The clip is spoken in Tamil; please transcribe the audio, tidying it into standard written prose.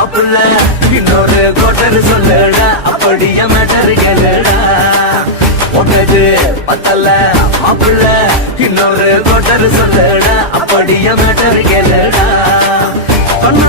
மாப்பிள்ள இன்னொரு கோட்டர் சொல்லுடா அப்படியே மேட்டர் கேளுடா உனது பத்தல மாப்பிள்ள இன்னொரு கோட்டர் சொல்லுடா அப்படியே மேட்டர் கேளுடா சொன்ன